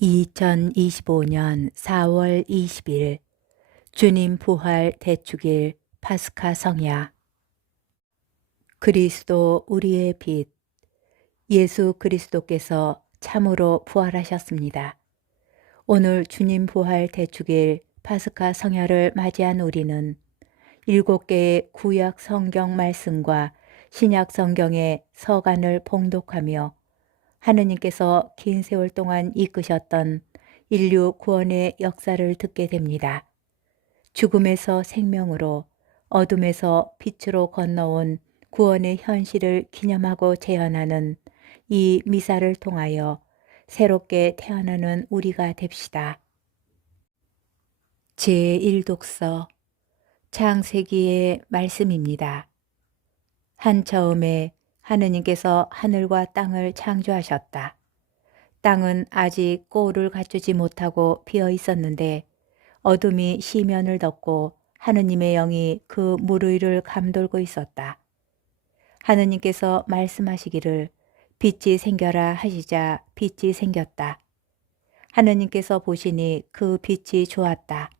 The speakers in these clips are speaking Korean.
2025년 4월 20일 주님 부활 대축일 파스카 성야. 그리스도 우리의 빛. 예수 그리스도께서 참으로 부활하셨습니다. 오늘 주님 부활 대축일 파스카 성야를 맞이한 우리는 7개의 구약 성경 말씀과 신약 성경의 서간을 봉독하며 하느님께서 긴 세월 동안 이끄셨던 인류 구원의 역사를 듣게 됩니다. 죽음에서 생명으로, 어둠에서 빛으로 건너온 구원의 현실을 기념하고 재현하는 이 미사를 통하여 새롭게 태어나는 우리가 됩시다. 제1독서 창세기의 말씀입니다. 한처음에 하느님께서 하늘과 땅을 창조하셨다. 땅은 아직 꼴을 갖추지 못하고 비어 있었는데 어둠이 시면을 덮고 하느님의 영이 그 물 위를 감돌고 있었다. 하느님께서 말씀하시기를 빛이 생겨라 하시자 빛이 생겼다. 하느님께서 보시니 그 빛이 좋았다.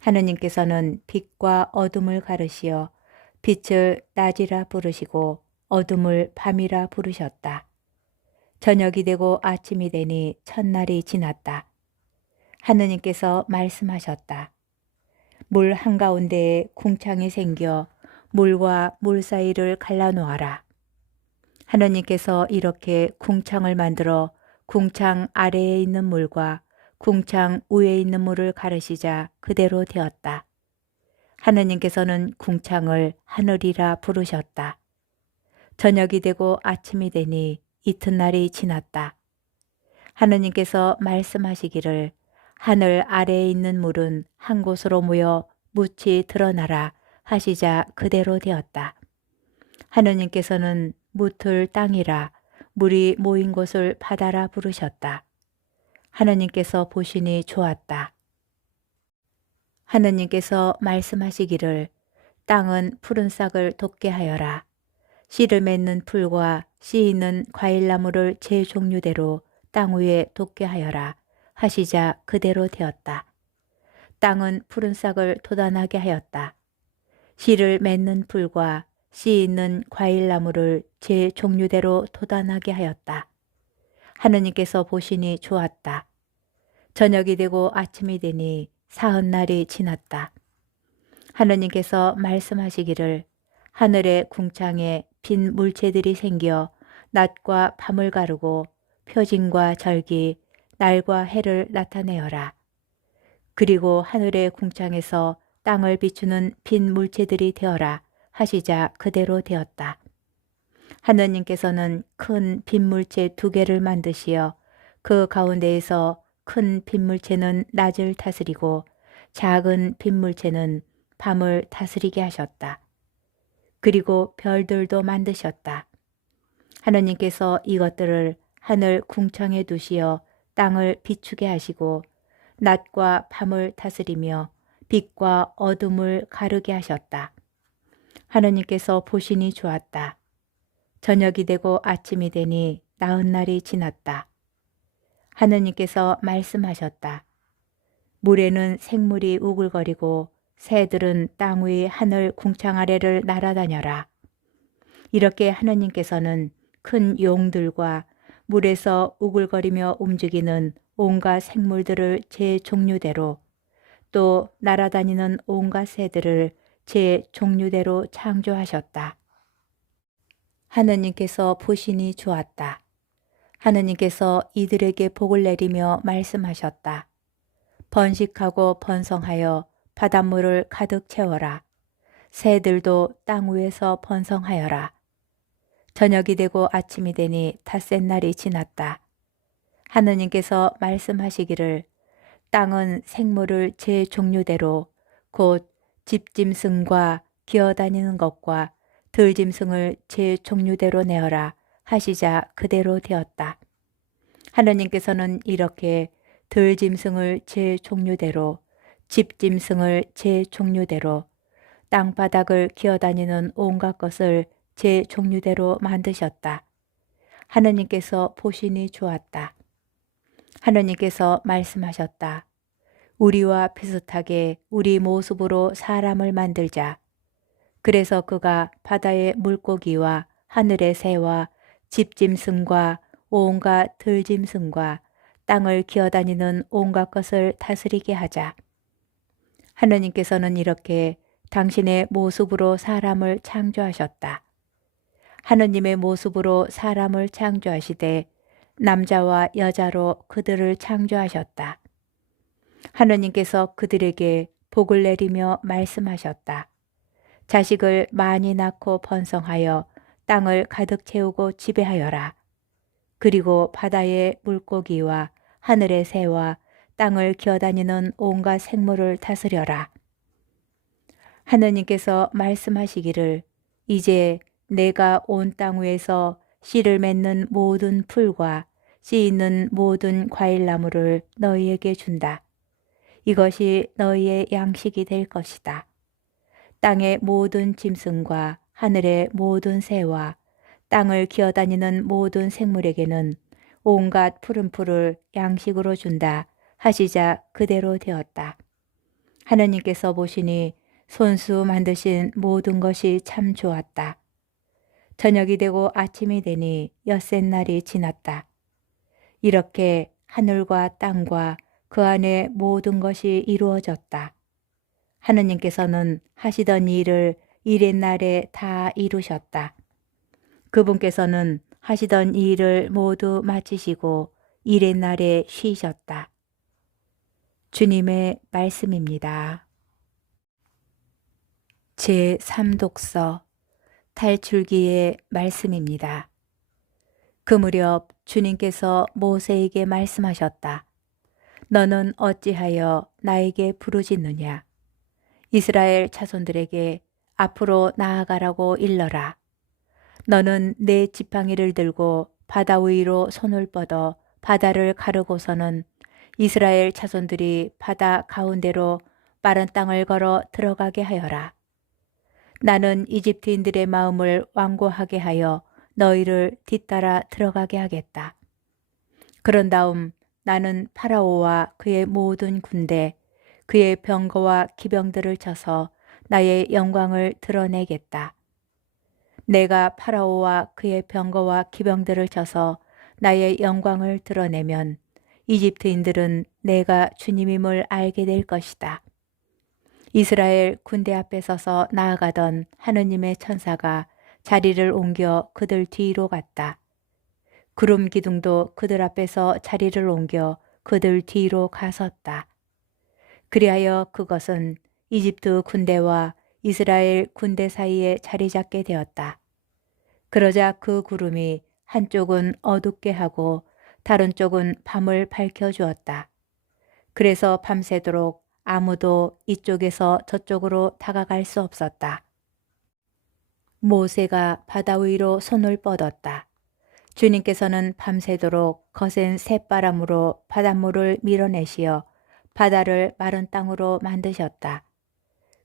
하느님께서는 빛과 어둠을 가르시어 빛을 낮이라 부르시고 어둠을 밤이라 부르셨다. 저녁이 되고 아침이 되니 첫날이 지났다. 하느님께서 말씀하셨다. 물 한가운데에 궁창이 생겨 물과 물 사이를 갈라놓아라. 하느님께서 이렇게 궁창을 만들어 궁창 아래에 있는 물과 궁창 위에 있는 물을 가르시자 그대로 되었다. 하느님께서는 궁창을 하늘이라 부르셨다. 저녁이 되고 아침이 되니 이튿날이 지났다. 하느님께서 말씀하시기를 하늘 아래에 있는 물은 한 곳으로 모여 묻이 드러나라 하시자 그대로 되었다. 하느님께서는 묻을 땅이라 물이 모인 곳을 바다라 부르셨다. 하느님께서 보시니 좋았다. 하느님께서 말씀하시기를 땅은 푸른 싹을 돋게 하여라. 씨를 맺는 풀과 씨 있는 과일나무를 제 종류대로 땅 위에 돋게 하여라 하시자 그대로 되었다. 땅은 푸른 싹을 돋아나게 하였다. 씨를 맺는 풀과 씨 있는 과일나무를 제 종류대로 돋아나게 하였다. 하느님께서 보시니 좋았다. 저녁이 되고 아침이 되니 사흔날이 지났다. 하느님께서 말씀하시기를 하늘의 궁창에 빈 물체들이 생겨 낮과 밤을 가르고 표징과 절기, 날과 해를 나타내어라. 그리고 하늘의 궁창에서 땅을 비추는 빈 물체들이 되어라 하시자 그대로 되었다. 하느님께서는 큰 빈물체 2개를 만드시어 그 가운데에서 큰 빈물체는 낮을 다스리고 작은 빈물체는 밤을 다스리게 하셨다. 그리고 별들도 만드셨다. 하느님께서 이것들을 하늘 궁창에 두시어 땅을 비추게 하시고 낮과 밤을 다스리며 빛과 어둠을 가르게 하셨다. 하느님께서 보시니 좋았다. 저녁이 되고 아침이 되니 나흔날이 지났다. 하느님께서 말씀하셨다. 물에는 생물이 우글거리고 새들은 땅 위 하늘 궁창 아래를 날아다녀라. 이렇게 하느님께서는 큰 용들과 물에서 우글거리며 움직이는 온갖 생물들을 제 종류대로 또 날아다니는 온갖 새들을 제 종류대로 창조하셨다. 하느님께서 보시니 좋았다. 하느님께서 이들에게 복을 내리며 말씀하셨다. 번식하고 번성하여 바닷물을 가득 채워라. 새들도 땅 위에서 번성하여라. 저녁이 되고 아침이 되니 닷새 날이 지났다. 하느님께서 말씀하시기를 땅은 생물을 제 종류대로 곧 집짐승과 기어다니는 것과 들짐승을 제 종류대로 내어라 하시자 그대로 되었다. 하느님께서는 이렇게 들짐승을 제 종류대로 집짐승을 제 종류대로 땅바닥을 기어다니는 온갖 것을 제 종류대로 만드셨다. 하느님께서 보시니 좋았다. 하느님께서 말씀하셨다. 우리와 비슷하게 우리 모습으로 사람을 만들자. 그래서 그가 바다의 물고기와 하늘의 새와 집짐승과 온갖 들짐승과 땅을 기어다니는 온갖 것을 다스리게 하자. 하느님께서는 이렇게 당신의 모습으로 사람을 창조하셨다. 하느님의 모습으로 사람을 창조하시되 남자와 여자로 그들을 창조하셨다. 하느님께서 그들에게 복을 내리며 말씀하셨다. 자식을 많이 낳고 번성하여 땅을 가득 채우고 지배하여라. 그리고 바다의 물고기와 하늘의 새와 땅을 기어다니는 온갖 생물을 다스려라. 하느님께서 말씀하시기를 이제 내가 온 땅 위에서 씨를 맺는 모든 풀과 씨 있는 모든 과일나무를 너희에게 준다. 이것이 너희의 양식이 될 것이다. 땅의 모든 짐승과 하늘의 모든 새와 땅을 기어다니는 모든 생물에게는 온갖 푸른 풀을 양식으로 준다 하시자 그대로 되었다. 하느님께서 보시니 손수 만드신 모든 것이 참 좋았다. 저녁이 되고 아침이 되니 엿새 날이 지났다. 이렇게 하늘과 땅과 그 안에 모든 것이 이루어졌다. 하느님께서는 하시던 일을 일의 날에 다 이루셨다. 그분께서는 하시던 일을 모두 마치시고 일의 날에 쉬셨다. 주님의 말씀입니다. 제3독서 탈출기의 말씀입니다. 그 무렵 주님께서 모세에게 말씀하셨다. 너는 어찌하여 나에게 부르짖느냐? 이스라엘 자손들에게 앞으로 나아가라고 일러라. 너는 내 지팡이를 들고 바다 위로 손을 뻗어 바다를 가르고서는 이스라엘 자손들이 바다 가운데로 마른 땅을 걸어 들어가게 하여라. 나는 이집트인들의 마음을 완고하게 하여 너희를 뒤따라 들어가게 하겠다. 그런 다음 나는 파라오와 그의 모든 군대, 그의 병거와 기병들을 쳐서 나의 영광을 드러내겠다. 내가 파라오와 그의 병거와 기병들을 쳐서 나의 영광을 드러내면 이집트인들은 내가 주님임을 알게 될 것이다. 이스라엘 군대 앞에 서서 나아가던 하느님의 천사가 자리를 옮겨 그들 뒤로 갔다. 구름 기둥도 그들 앞에서 자리를 옮겨 그들 뒤로 가섰다. 그리하여 그것은 이집트 군대와 이스라엘 군대 사이에 자리 잡게 되었다. 그러자 그 구름이 한쪽은 어둡게 하고 다른 쪽은 밤을 밝혀주었다. 그래서 밤새도록 아무도 이쪽에서 저쪽으로 다가갈 수 없었다. 모세가 바다 위로 손을 뻗었다. 주님께서는 밤새도록 거센 새바람으로 바닷물을 밀어내시어 바다를 마른 땅으로 만드셨다.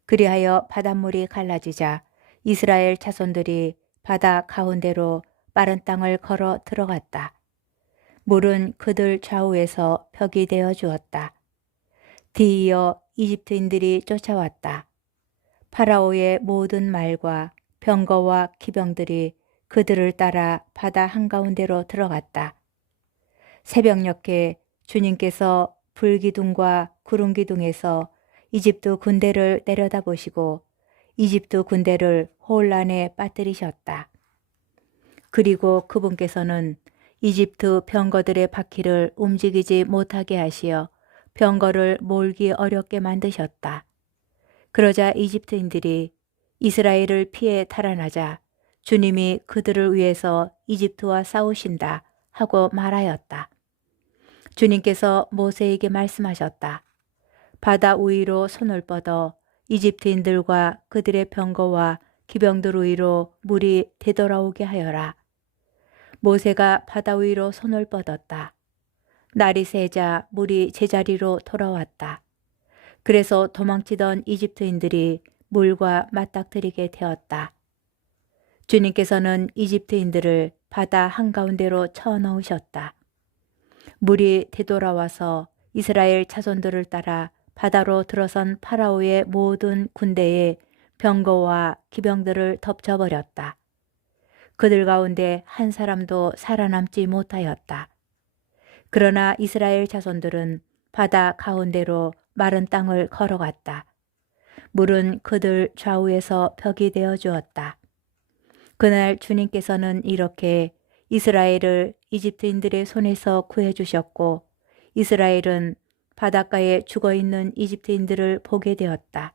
그리하여 바닷물이 갈라지자 이스라엘 자손들이 바다 가운데로 마른 땅을 걸어 들어갔다. 물은 그들 좌우에서 벽이 되어 주었다. 뒤이어 이집트인들이 쫓아왔다. 파라오의 모든 말과 병거와 기병들이 그들을 따라 바다 한가운데로 들어갔다. 새벽녘에 주님께서 불기둥과 구름기둥에서 이집트 군대를 내려다보시고 이집트 군대를 혼란에 빠뜨리셨다. 그리고 그분께서는 이집트 병거들의 바퀴를 움직이지 못하게 하시어 병거를 몰기 어렵게 만드셨다. 그러자 이집트인들이 이스라엘을 피해 달아나자 주님이 그들을 위해서 이집트와 싸우신다 하고 말하였다. 주님께서 모세에게 말씀하셨다. 바다 위로 손을 뻗어 이집트인들과 그들의 병거와 기병들 위로 물이 되돌아오게 하여라. 모세가 바다 위로 손을 뻗었다. 날이 새자 물이 제자리로 돌아왔다. 그래서 도망치던 이집트인들이 물과 맞닥뜨리게 되었다. 주님께서는 이집트인들을 바다 한가운데로 쳐넣으셨다. 물이 되돌아와서 이스라엘 자손들을 따라 바다로 들어선 파라오의 모든 군대에 병거와 기병들을 덮쳐버렸다. 그들 가운데 한 사람도 살아남지 못하였다. 그러나 이스라엘 자손들은 바다 가운데로 마른 땅을 걸어갔다. 물은 그들 좌우에서 벽이 되어 주었다. 그날 주님께서는 이렇게 이스라엘을 이집트인들의 손에서 구해주셨고 이스라엘은 바닷가에 죽어있는 이집트인들을 보게 되었다.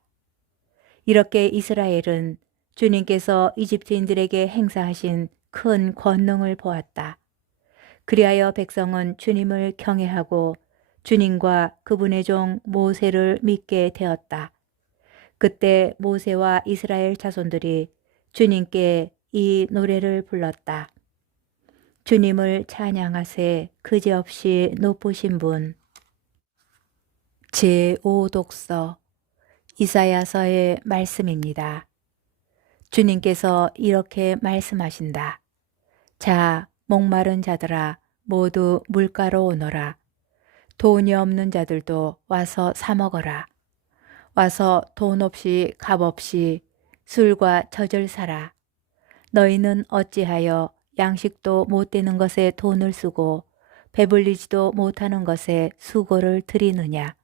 이렇게 이스라엘은 주님께서 이집트인들에게 행사하신 큰 권능을 보았다. 그리하여 백성은 주님을 경외하고 주님과 그분의 종 모세를 믿게 되었다. 그때 모세와 이스라엘 자손들이 주님께 이 노래를 불렀다. 주님을 찬양하세 그지없이 높으신 분. 제5독서 이사야서의 말씀입니다. 주님께서 이렇게 말씀하신다. 자, 목마른 자들아 모두 물가로 오너라. 돈이 없는 자들도 와서 사 먹어라. 와서 돈 없이 값 없이 술과 젖을 사라. 너희는 어찌하여 양식도 못 되는 것에 돈을 쓰고 배불리지도 못하는 것에 수고를 들이느냐.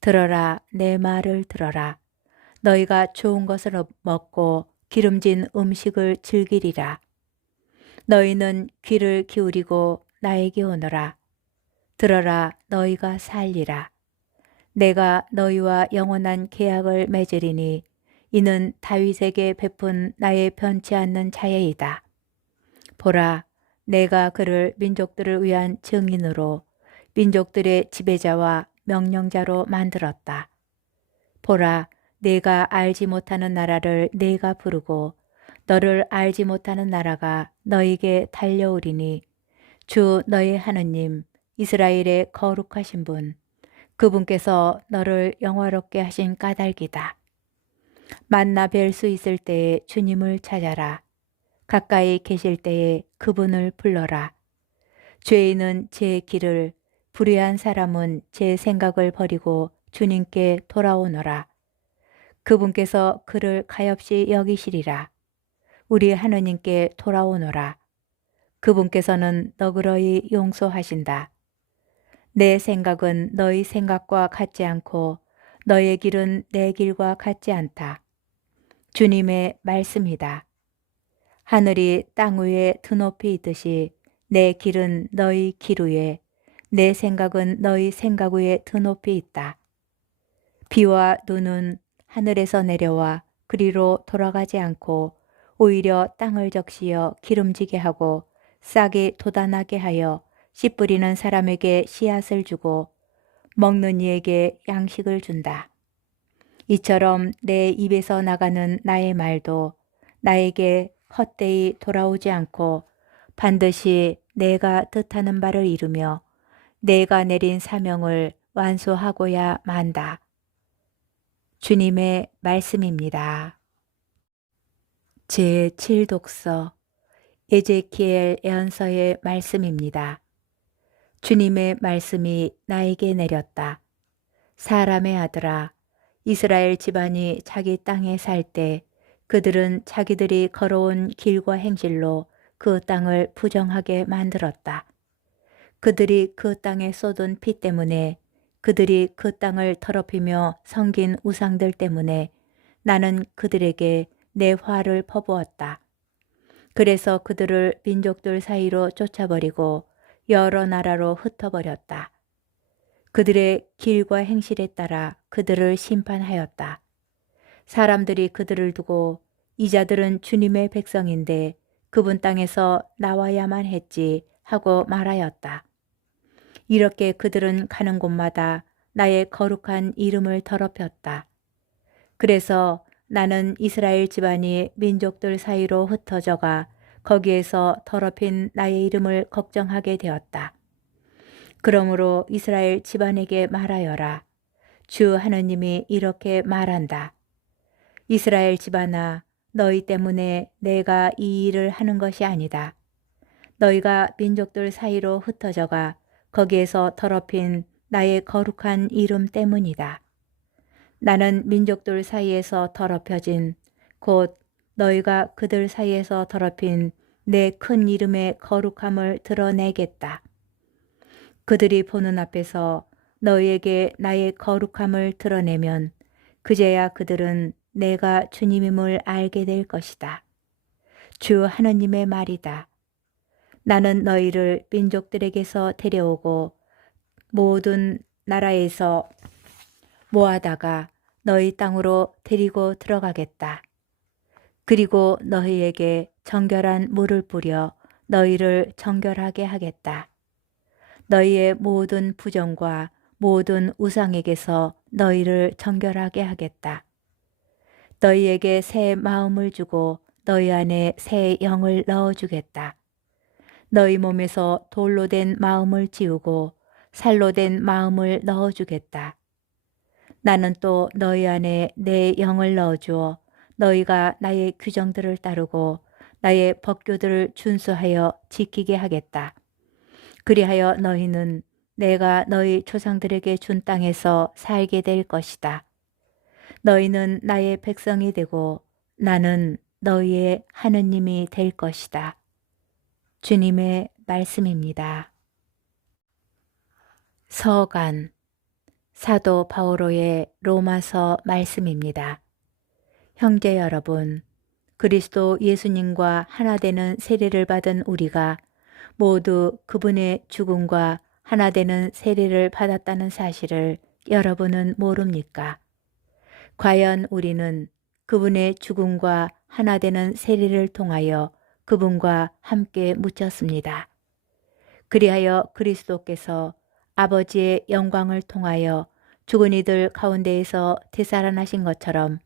들어라, 내 말을 들어라. 너희가 좋은 것을 먹고 기름진 음식을 즐기리라. 너희는 귀를 기울이고 나에게 오너라. 들어라, 너희가 살리라. 내가 너희와 영원한 계약을 맺으리니 이는 다윗에게 베푼 나의 변치 않는 자예이다. 보라, 내가 그를 민족들을 위한 증인으로 민족들의 지배자와 명령자로 만들었다. 보라, 내가 알지 못하는 나라를 내가 부르고 너를 알지 못하는 나라가 너에게 달려오리니 주 너의 하느님 이스라엘의 거룩하신 분 그분께서 너를 영화롭게 하신 까닭이다. 만나 뵐 수 있을 때에 주님을 찾아라. 가까이 계실 때에 그분을 불러라. 죄인은 제 길을, 불의한 사람은 제 생각을 버리고 주님께 돌아오너라. 그분께서 그를 가엾이 여기시리라. 우리 하느님께 돌아오너라. 그분께서는 너그러이 용서하신다. 내 생각은 너희 생각과 같지 않고 너의 길은 내 길과 같지 않다. 주님의 말씀이다. 하늘이 땅 위에 드높이 있듯이 내 길은 너희 길 위에 내 생각은 너희 생각 위에 드높이 있다. 비와 눈은 하늘에서 내려와 그리로 돌아가지 않고 오히려 땅을 적시어 기름지게 하고 싹이 돋아나게 하여 씨 뿌리는 사람에게 씨앗을 주고 먹는 이에게 양식을 준다. 이처럼 내 입에서 나가는 나의 말도 나에게 헛되이 돌아오지 않고 반드시 내가 뜻하는 바를 이루며 내가 내린 사명을 완수하고야 만다. 주님의 말씀입니다. 제7독서 에제키엘 예언서의 말씀입니다. 주님의 말씀이 나에게 내렸다. 사람의 아들아, 이스라엘 집안이 자기 땅에 살 때 그들은 자기들이 걸어온 길과 행실로 그 땅을 부정하게 만들었다. 그들이 그 땅에 쏟은 피 때문에 그들이 그 땅을 더럽히며 섬긴 우상들 때문에 나는 그들에게 내 화를 퍼부었다. 그래서 그들을 민족들 사이로 쫓아버리고 여러 나라로 흩어버렸다. 그들의 길과 행실에 따라 그들을 심판하였다. 사람들이 그들을 두고 이 자들은 주님의 백성인데 그분 땅에서 나와야만 했지 하고 말하였다. 이렇게 그들은 가는 곳마다 나의 거룩한 이름을 더럽혔다. 그래서 나는 이스라엘 집안이 민족들 사이로 흩어져가 거기에서 더럽힌 나의 이름을 걱정하게 되었다. 그러므로 이스라엘 집안에게 말하여라. 주 하느님이 이렇게 말한다. 이스라엘 집안아, 너희 때문에 내가 이 일을 하는 것이 아니다. 너희가 민족들 사이로 흩어져가 거기에서 더럽힌 나의 거룩한 이름 때문이다. 나는 민족들 사이에서 더럽혀진 곧 너희가 그들 사이에서 더럽힌 내 큰 이름의 거룩함을 드러내겠다. 그들이 보는 앞에서 너희에게 나의 거룩함을 드러내면 그제야 그들은 내가 주님임을 알게 될 것이다. 주 하느님의 말이다. 나는 너희를 민족들에게서 데려오고 모든 나라에서 모아다가 너희 땅으로 데리고 들어가겠다. 그리고 너희에게 정결한 물을 뿌려 너희를 정결하게 하겠다. 너희의 모든 부정과 모든 우상에게서 너희를 정결하게 하겠다. 너희에게 새 마음을 주고 너희 안에 새 영을 넣어주겠다. 너희 몸에서 돌로 된 마음을 지우고 살로 된 마음을 넣어주겠다. 나는 또 너희 안에 내 영을 넣어주어 너희가 나의 규정들을 따르고 나의 법규들을 준수하여 지키게 하겠다. 그리하여 너희는 내가 너희 조상들에게 준 땅에서 살게 될 것이다. 너희는 나의 백성이 되고 나는 너희의 하느님이 될 것이다. 주님의 말씀입니다. 서간 사도 바오로의 로마서 말씀입니다. 형제 여러분, 그리스도 예수님과 하나 되는 세례를 받은 우리가 모두 그분의 죽음과 하나 되는 세례를 받았다는 사실을 여러분은 모릅니까? 과연 우리는 그분의 죽음과 하나 되는 세례를 통하여 그분과 함께 묻혔습니다. 그리하여 그리스도께서 아버지의 영광을 통하여 죽은 이들 가운데에서 되살아나신 것처럼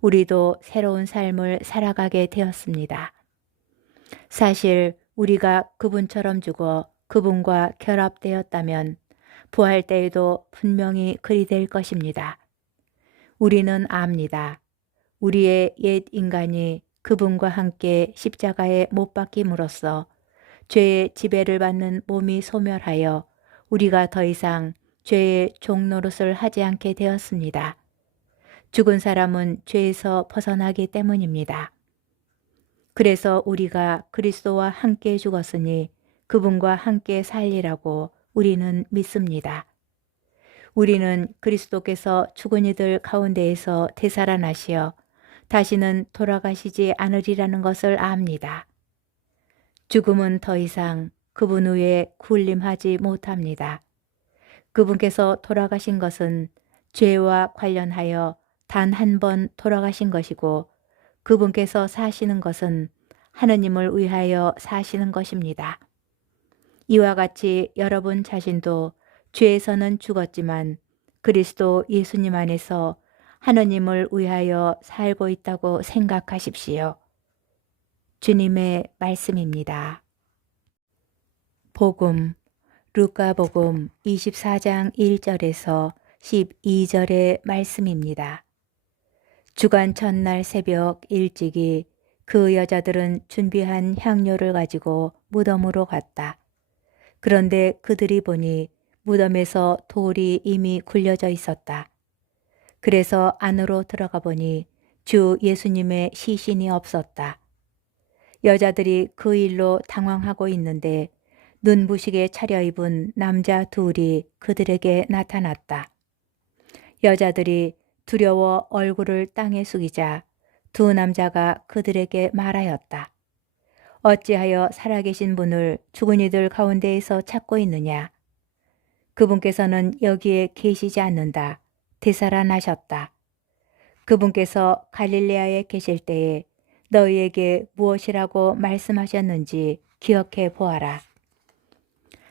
우리도 새로운 삶을 살아가게 되었습니다. 사실 우리가 그분처럼 죽어 그분과 결합되었다면 부활 때에도 분명히 그리 될 것입니다. 우리는 압니다. 우리의 옛 인간이 그분과 함께 십자가에 못 박힘으로써 죄의 지배를 받는 몸이 소멸하여 우리가 더 이상 죄의 종노릇을 하지 않게 되었습니다. 죽은 사람은 죄에서 벗어나기 때문입니다. 그래서 우리가 그리스도와 함께 죽었으니 그분과 함께 살리라고 우리는 믿습니다. 우리는 그리스도께서 죽은 이들 가운데에서 되살아나시어 다시는 돌아가시지 않으리라는 것을 압니다. 죽음은 더 이상 그분 후에 군림하지 못합니다. 그분께서 돌아가신 것은 죄와 관련하여 단 한 번 돌아가신 것이고 그분께서 사시는 것은 하느님을 위하여 사시는 것입니다. 이와 같이 여러분 자신도 죄에서는 죽었지만 그리스도 예수님 안에서 하느님을 위하여 살고 있다고 생각하십시오. 주님의 말씀입니다. 복음 루카복음 24장 1절에서 12절의 말씀입니다. 주간 첫날 새벽 일찍이 그 여자들은 준비한 향료를 가지고 무덤으로 갔다. 그런데 그들이 보니 무덤에서 돌이 이미 굴려져 있었다. 그래서 안으로 들어가 보니 주 예수님의 시신이 없었다. 여자들이 그 일로 당황하고 있는데 눈부시게 차려입은 남자 둘이 그들에게 나타났다. 여자들이 두려워 얼굴을 땅에 숙이자 두 남자가 그들에게 말하였다. 어찌하여 살아계신 분을 죽은 이들 가운데에서 찾고 있느냐? 그분께서는 여기에 계시지 않는다. 되살아나셨다. 그분께서 갈릴레아에 계실 때에 너희에게 무엇이라고 말씀하셨는지 기억해 보아라.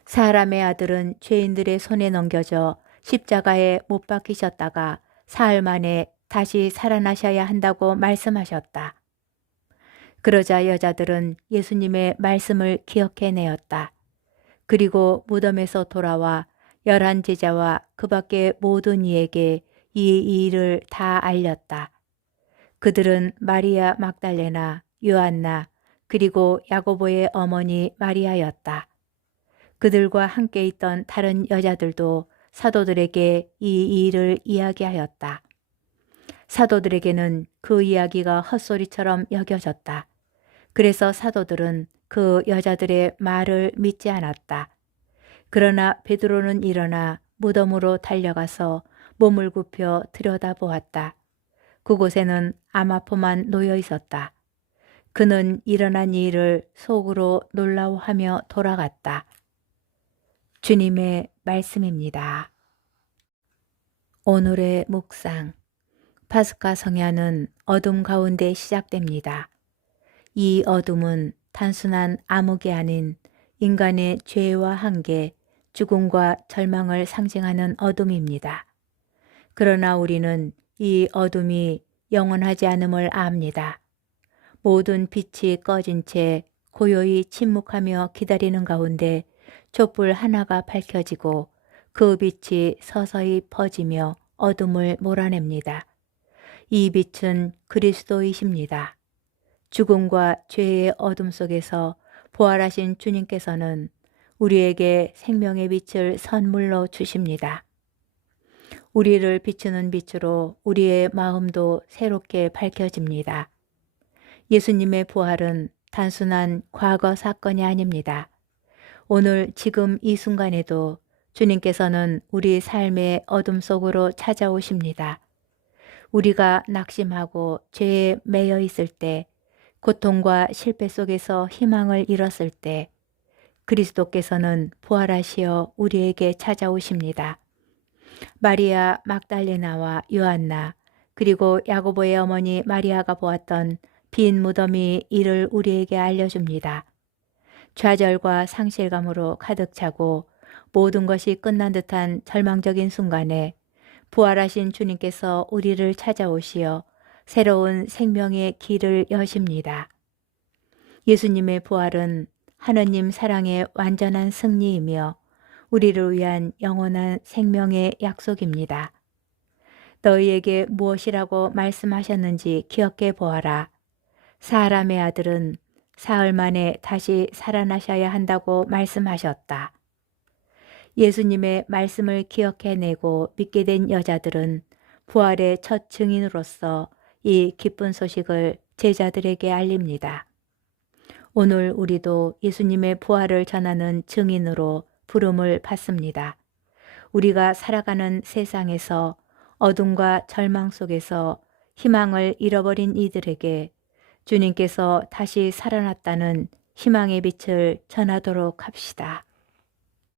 사람의 아들은 죄인들의 손에 넘겨져 십자가에 못 박히셨다가 사흘 만에 다시 살아나셔야 한다고 말씀하셨다. 그러자 여자들은 예수님의 말씀을 기억해내었다. 그리고 무덤에서 돌아와 11 제자와 그 밖의 모든 이에게 이 일을 다 알렸다. 그들은 마리아 막달레나, 요한나, 그리고 야고보의 어머니 마리아였다. 그들과 함께 있던 다른 여자들도 사도들에게 이 일을 이야기하였다. 사도들에게는 그 이야기가 헛소리처럼 여겨졌다. 그래서 사도들은 그 여자들의 말을 믿지 않았다. 그러나 베드로는 일어나 무덤으로 달려가서 몸을 굽혀 들여다보았다. 그곳에는 아마포만 놓여 있었다. 그는 일어난 일을 속으로 놀라워하며 돌아갔다. 주님의 말씀입니다. 오늘의 묵상. 파스카 성야는 어둠 가운데 시작됩니다. 이 어둠은 단순한 암흑이 아닌 인간의 죄와 한계, 죽음과 절망을 상징하는 어둠입니다. 그러나 우리는 이 어둠이 영원하지 않음을 압니다. 모든 빛이 꺼진 채 고요히 침묵하며 기다리는 가운데 촛불 하나가 밝혀지고 그 빛이 서서히 퍼지며 어둠을 몰아냅니다. 이 빛은 그리스도이십니다. 죽음과 죄의 어둠 속에서 부활하신 주님께서는 우리에게 생명의 빛을 선물로 주십니다. 우리를 비추는 빛으로 우리의 마음도 새롭게 밝혀집니다. 예수님의 부활은 단순한 과거 사건이 아닙니다. 오늘 지금 이 순간에도 주님께서는 우리 삶의 어둠 속으로 찾아오십니다. 우리가 낙심하고 죄에 매여 있을 때, 고통과 실패 속에서 희망을 잃었을 때 그리스도께서는 부활하시어 우리에게 찾아오십니다. 마리아 막달레나와 요한나 그리고 야고보의 어머니 마리아가 보았던 빈 무덤이 이를 우리에게 알려줍니다. 좌절과 상실감으로 가득 차고 모든 것이 끝난 듯한 절망적인 순간에 부활하신 주님께서 우리를 찾아오시어 새로운 생명의 길을 여십니다. 예수님의 부활은 하느님 사랑의 완전한 승리이며 우리를 위한 영원한 생명의 약속입니다. 너희에게 무엇이라고 말씀하셨는지 기억해 보아라. 사람의 아들은 사흘 만에 다시 살아나셔야 한다고 말씀하셨다. 예수님의 말씀을 기억해내고 믿게 된 여자들은 부활의 첫 증인으로서 이 기쁜 소식을 제자들에게 알립니다. 오늘 우리도 예수님의 부활을 전하는 증인으로 부름을 받습니다. 우리가 살아가는 세상에서 어둠과 절망 속에서 희망을 잃어버린 이들에게 주님께서 다시 살아났다는 희망의 빛을 전하도록 합시다.